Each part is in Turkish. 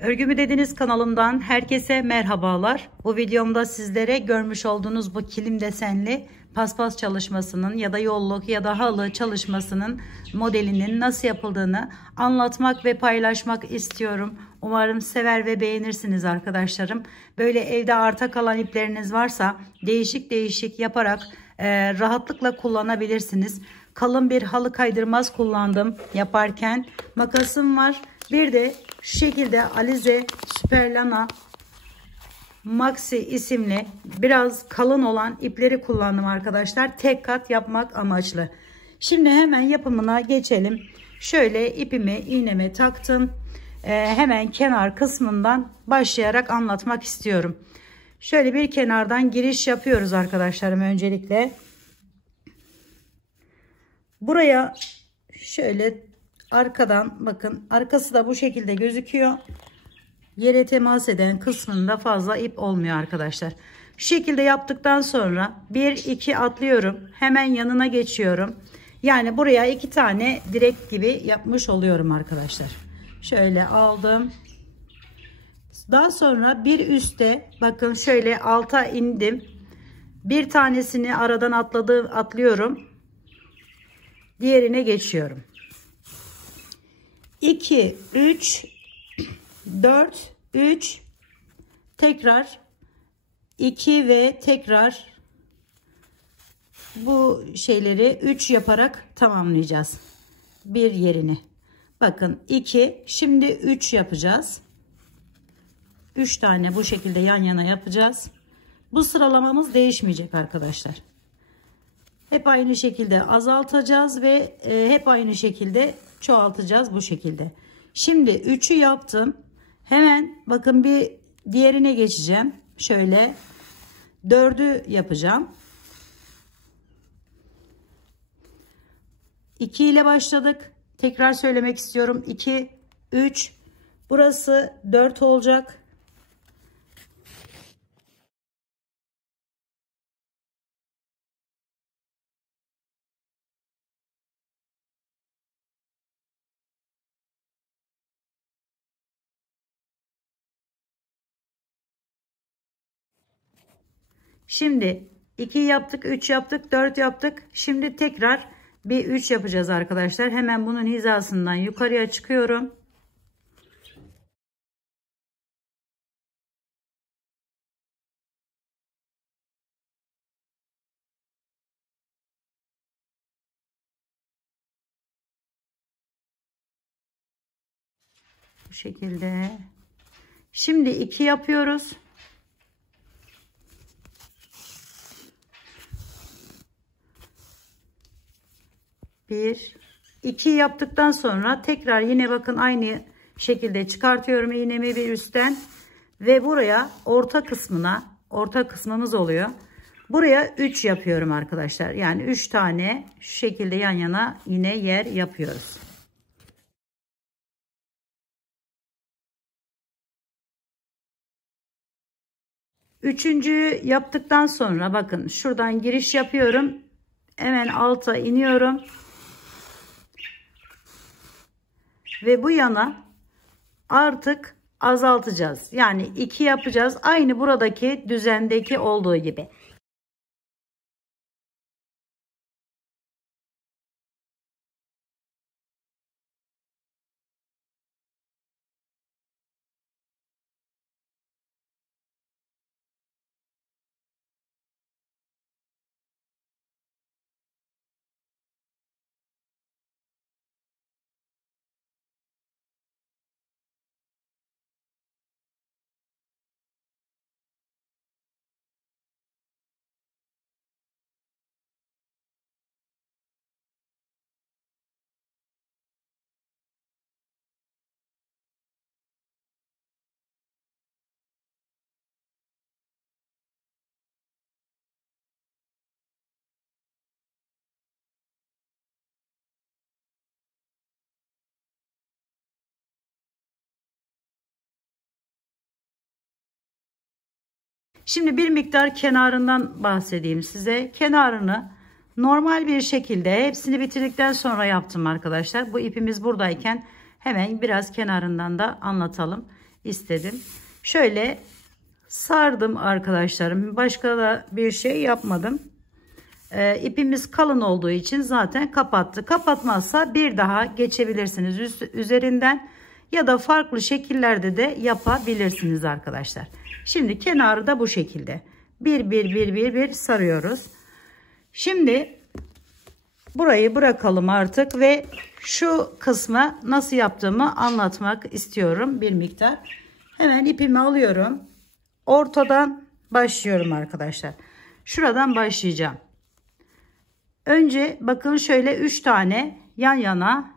Örgümü Dediniz kanalımdan herkese merhabalar. Bu videomda sizlere görmüş olduğunuz bu kilim desenli paspas çalışmasının ya da yolluk ya da halı çalışmasının modelinin nasıl yapıldığını anlatmak ve paylaşmak istiyorum. Umarım sever ve beğenirsiniz arkadaşlarım. Böyle evde arta kalan ipleriniz varsa değişik değişik yaparak rahatlıkla kullanabilirsiniz. Kalın bir halı kaydırmaz kullandım yaparken. Makasım var. Bir de şu şekilde Alize Superlana Maxi isimli biraz kalın olan ipleri kullandım arkadaşlar. Tek kat yapmak amaçlı. Şimdi hemen yapımına geçelim. Şöyle ipimi iğneme taktım. Hemen kenar kısmından başlayarak anlatmak istiyorum. Şöyle bir kenardan giriş yapıyoruz arkadaşlarım öncelikle. Buraya şöyle arkadan bakın, arkası da bu şekilde gözüküyor. Yere temas eden kısmında fazla ip olmuyor arkadaşlar. Şu şekilde yaptıktan sonra 1-2 atlıyorum. Hemen yanına geçiyorum. Yani buraya 2 tane direk gibi yapmış oluyorum arkadaşlar. Şöyle aldım. Daha sonra bir üstte bakın şöyle alta indim. Bir tanesini aradan atlıyorum. Diğerine geçiyorum. 2 3 4 3 tekrar 2 ve tekrar bu şeyleri 3 yaparak tamamlayacağız. Bir yerini. Bakın 2, şimdi 3 yapacağız. 3 tane bu şekilde yan yana yapacağız. Bu sıralamamız değişmeyecek arkadaşlar. Hep aynı şekilde azaltacağız ve hep aynı şekilde çoğaltacağız bu şekilde. Şimdi 3'ü yaptım. Hemen bakın bir diğerine geçeceğim. Şöyle 4'ü yapacağım. 2 ile başladık. Tekrar söylemek istiyorum. 2, 3. Burası 4 olacak. Şimdi 2 yaptık, 3 yaptık, 4 yaptık. Şimdi tekrar bir 3 yapacağız arkadaşlar. Hemen bunun hizasından yukarıya çıkıyorum. Bu şekilde. Şimdi 2 yapıyoruz. Bir, 2 yaptıktan sonra tekrar yine bakın aynı şekilde çıkartıyorum iğnemi bir üstten ve buraya orta kısmımız oluyor. Buraya 3 yapıyorum arkadaşlar. Yani 3 tane şu şekilde yan yana yine yer yapıyoruz. Üçüncüyü yaptıktan sonra bakın şuradan giriş yapıyorum. Hemen alta iniyorum. Ve bu yana artık azaltacağız. Yani 2 yapacağız. Aynı buradaki düzendeki olduğu gibi. Şimdi bir miktar kenarından bahsedeyim size. Kenarını normal bir şekilde hepsini bitirdikten sonra yaptım arkadaşlar. Bu ipimiz buradayken hemen biraz kenarından da anlatalım. istedim. Şöyle sardım arkadaşlarım. Başka da bir şey yapmadım. İpimiz kalın olduğu için zaten kapattı. Kapatmazsa bir daha geçebilirsiniz üzerinden ya da farklı şekillerde de yapabilirsiniz arkadaşlar. Şimdi kenarı da bu şekilde bir sarıyoruz. Şimdi burayı bırakalım artık ve şu kısmı nasıl yaptığımı anlatmak istiyorum bir miktar. Hemen ipimi alıyorum. Ortadan başlıyorum arkadaşlar. Şuradan başlayacağım. Önce bakın şöyle 3 tane yan yana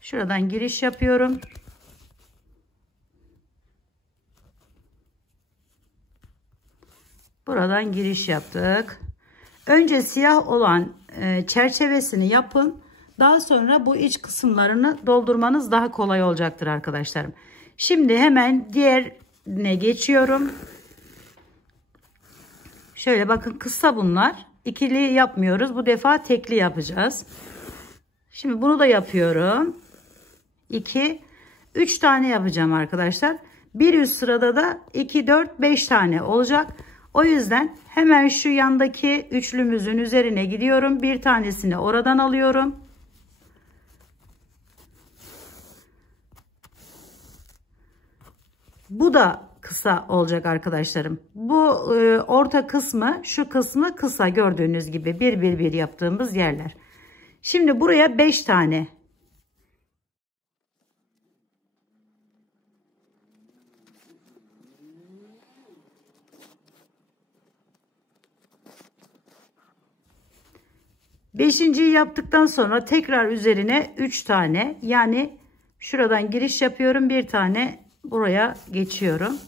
şuradan giriş yapıyorum. Buradan giriş yaptık. Önce siyah olan çerçevesini yapın. Daha sonra bu iç kısımlarını doldurmanız daha kolay olacaktır arkadaşlarım. Şimdi hemen diğerine geçiyorum. Şöyle bakın kısa bunlar. İkili yapmıyoruz. Bu defa tekli yapacağız. Şimdi bunu da yapıyorum. 2, 3 tane yapacağım arkadaşlar. Bir üst sırada da 2, 4, 5 tane olacak. O yüzden hemen şu yandaki üçlümüzün üzerine gidiyorum. Bir tanesini oradan alıyorum. Bu da kısa olacak arkadaşlarım. Bu orta kısmı, şu kısmı kısa, gördüğünüz gibi bir yaptığımız yerler. Şimdi buraya 5 tane. Beşinciyi yaptıktan sonra tekrar üzerine 3 tane, yani şuradan giriş yapıyorum, bir tane buraya geçiyorum.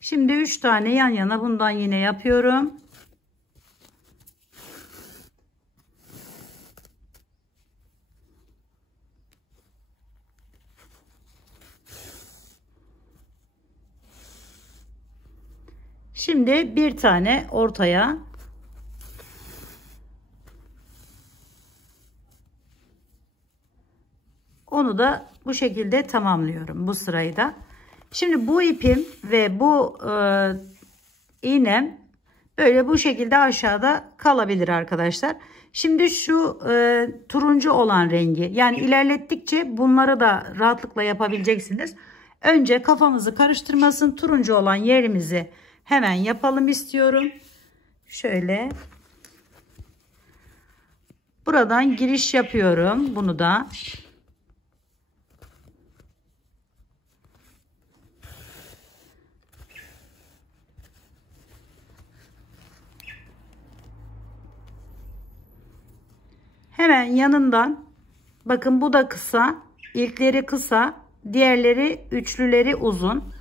Şimdi 3 tane yan yana bundan yine yapıyorum. Şimdi bir tane ortaya, onu da bu şekilde tamamlıyorum bu sırayı da. Şimdi bu ipim ve bu iğnem böyle bu şekilde aşağıda kalabilir arkadaşlar. Şimdi şu turuncu olan rengi, yani ilerlettikçe bunları da rahatlıkla yapabileceksiniz. Önce kafamızı karıştırmasın, turuncu olan yerimizi hemen yapalım istiyorum. Şöyle buradan giriş yapıyorum. Bunu da hemen yanından, bakın bu da kısa, ilkleri kısa, diğerleri üçlüleri uzun.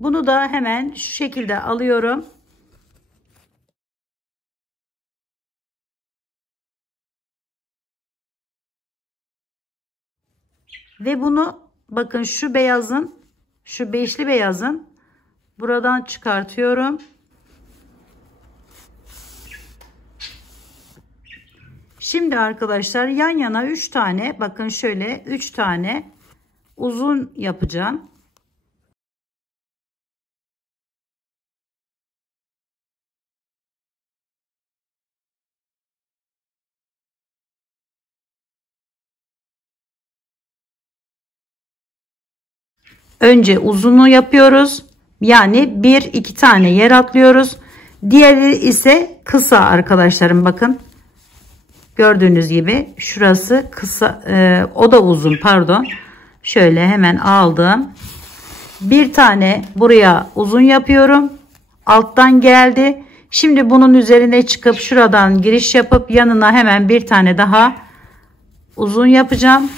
Bunu da hemen şu şekilde alıyorum. Ve bunu bakın şu beyazın, şu beşli beyazın buradan çıkartıyorum. Şimdi arkadaşlar yan yana 3 tane, bakın şöyle 3 tane uzun yapacağım. Önce uzunu yapıyoruz. Yani 1-2 tane yer atlıyoruz. Diğeri ise kısa arkadaşlarım, bakın. Gördüğünüz gibi şurası kısa, o da uzun, pardon. Şöyle hemen aldım. Bir tane buraya uzun yapıyorum. Alttan geldi. Şimdi bunun üzerine çıkıp şuradan giriş yapıp yanına hemen bir tane daha uzun yapacağım.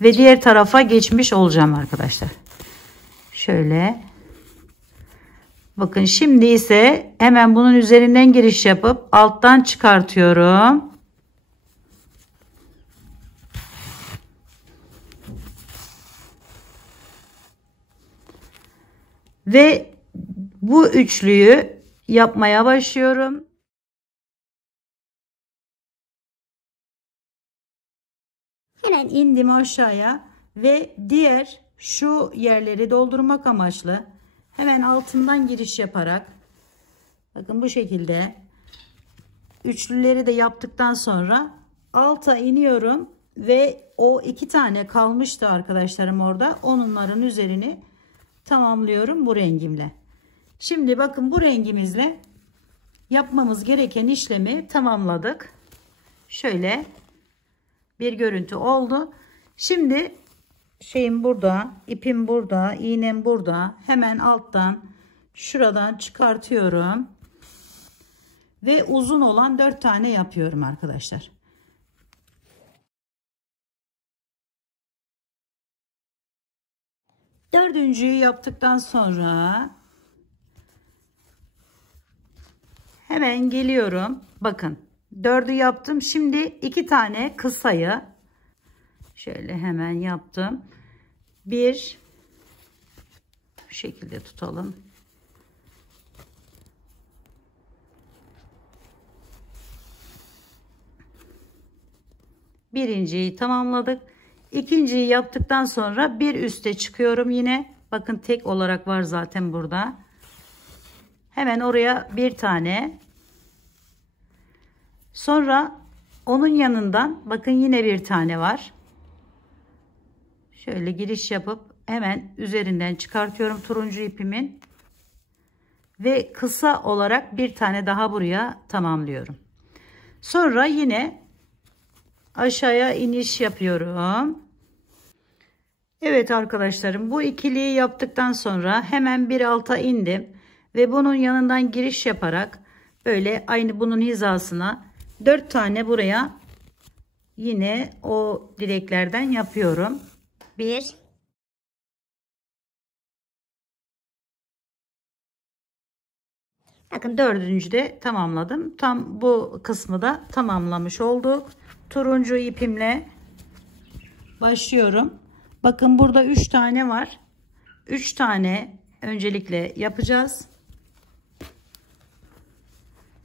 Ve diğer tarafa geçmiş olacağım arkadaşlar. Şöyle. Bakın şimdi ise hemen bunun üzerinden giriş yapıp alttan çıkartıyorum. Ve bu üçlüyü yapmaya başlıyorum. Hemen indim aşağıya ve diğer şu yerleri doldurmak amaçlı hemen altından giriş yaparak, bakın bu şekilde üçlüleri de yaptıktan sonra alta iniyorum ve o iki tane kalmıştı arkadaşlarım orada, onların üzerini tamamlıyorum bu rengimle. Şimdi bakın bu rengimizle yapmamız gereken işlemi tamamladık. Şöyle bir görüntü oldu. Şimdi şeyim burada, ipim burada, iğnem burada. Hemen alttan şuradan çıkartıyorum ve uzun olan 4 tane yapıyorum arkadaşlar. Dördüncüyü yaptıktan sonra hemen geliyorum. Bakın 4'ü yaptım. Şimdi 2 tane kısayı şöyle hemen yaptım. Bir, bu şekilde tutalım. Birinciyi tamamladık. İkinciyi yaptıktan sonra bir üste çıkıyorum yine. Bakın tek olarak var zaten burada. Hemen oraya bir tane. Sonra onun yanından bakın yine bir tane var. Şöyle giriş yapıp hemen üzerinden çıkartıyorum turuncu ipimin. Ve kısa olarak bir tane daha buraya tamamlıyorum. Sonra yine aşağıya iniş yapıyorum. Evet arkadaşlarım, bu ikiliyi yaptıktan sonra hemen bir alta indim ve bunun yanından giriş yaparak böyle aynı bunun hizasına 4 tane buraya yine o direklerden yapıyorum. Bir, bakın dördüncü de tamamladım. Tam bu kısmı da tamamlamış olduk. Turuncu ipimle başlıyorum. Bakın burada 3 tane var. 3 tane öncelikle yapacağız.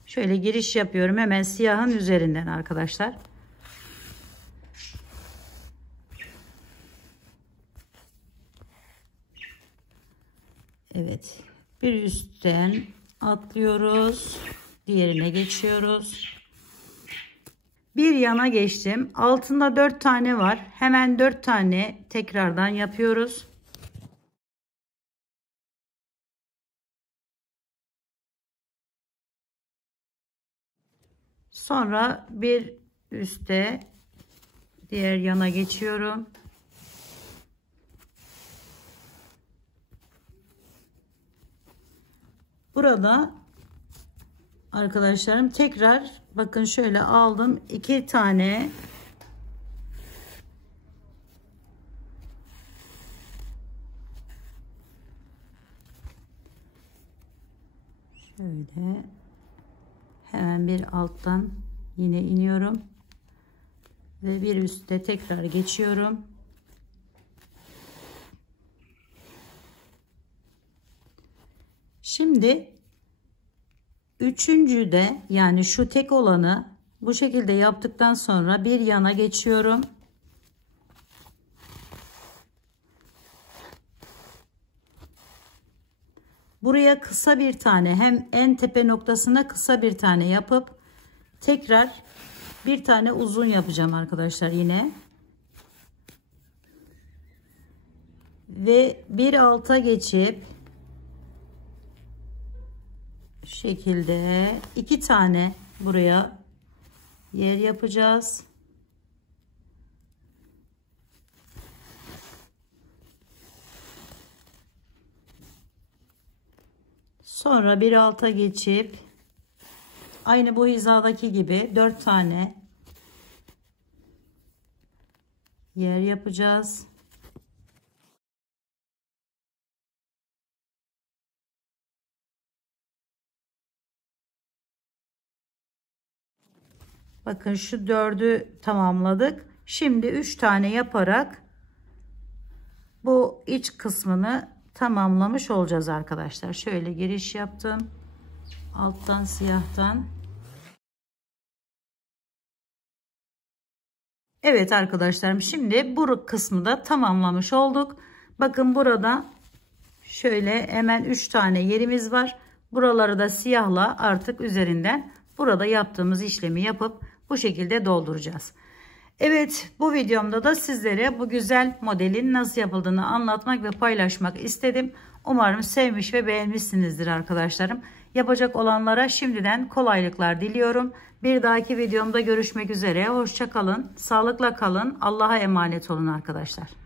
Şöyle giriş yapıyorum hemen siyahın üzerinden arkadaşlar. Evet. Bir üstten atlıyoruz. Diğerine geçiyoruz. Bir yana geçtim. Altında 4 tane var. Hemen 4 tane tekrardan yapıyoruz. Sonra bir üste diğer yana geçiyorum. Burada arkadaşlarım tekrar bakın şöyle aldım 2 tane şöyle hemen bir alttan yine iniyorum ve bir üstte tekrar geçiyorum. Şimdi üçüncü de yani şu tek olanı bu şekilde yaptıktan sonra bir yana geçiyorum. Buraya kısa bir tane hem en tepe noktasına kısa bir tane yapıp tekrar bir tane uzun yapacağım arkadaşlar yine. Ve bir alta geçip şu şekilde 2 tane buraya yer yapacağız. Sonra bir alta geçip aynı bu hizadaki gibi 4 tane yer yapacağız. Bakın şu 4'ü tamamladık. Şimdi 3 tane yaparak bu iç kısmını tamamlamış olacağız arkadaşlar. Şöyle giriş yaptım. Alttan siyahtan. Evet arkadaşlarım, şimdi bu kısmı da tamamlamış olduk. Bakın burada şöyle hemen 3 tane yerimiz var. Buraları da siyahla artık üzerinden burada yaptığımız işlemi yapıp bu şekilde dolduracağız. Evet, bu videomda da sizlere bu güzel modelin nasıl yapıldığını anlatmak ve paylaşmak istedim. Umarım sevmiş ve beğenmişsinizdir arkadaşlarım. Yapacak olanlara şimdiden kolaylıklar diliyorum. Bir dahaki videomda görüşmek üzere. Hoşça kalın, sağlıkla kalın, Allah'a emanet olun arkadaşlar.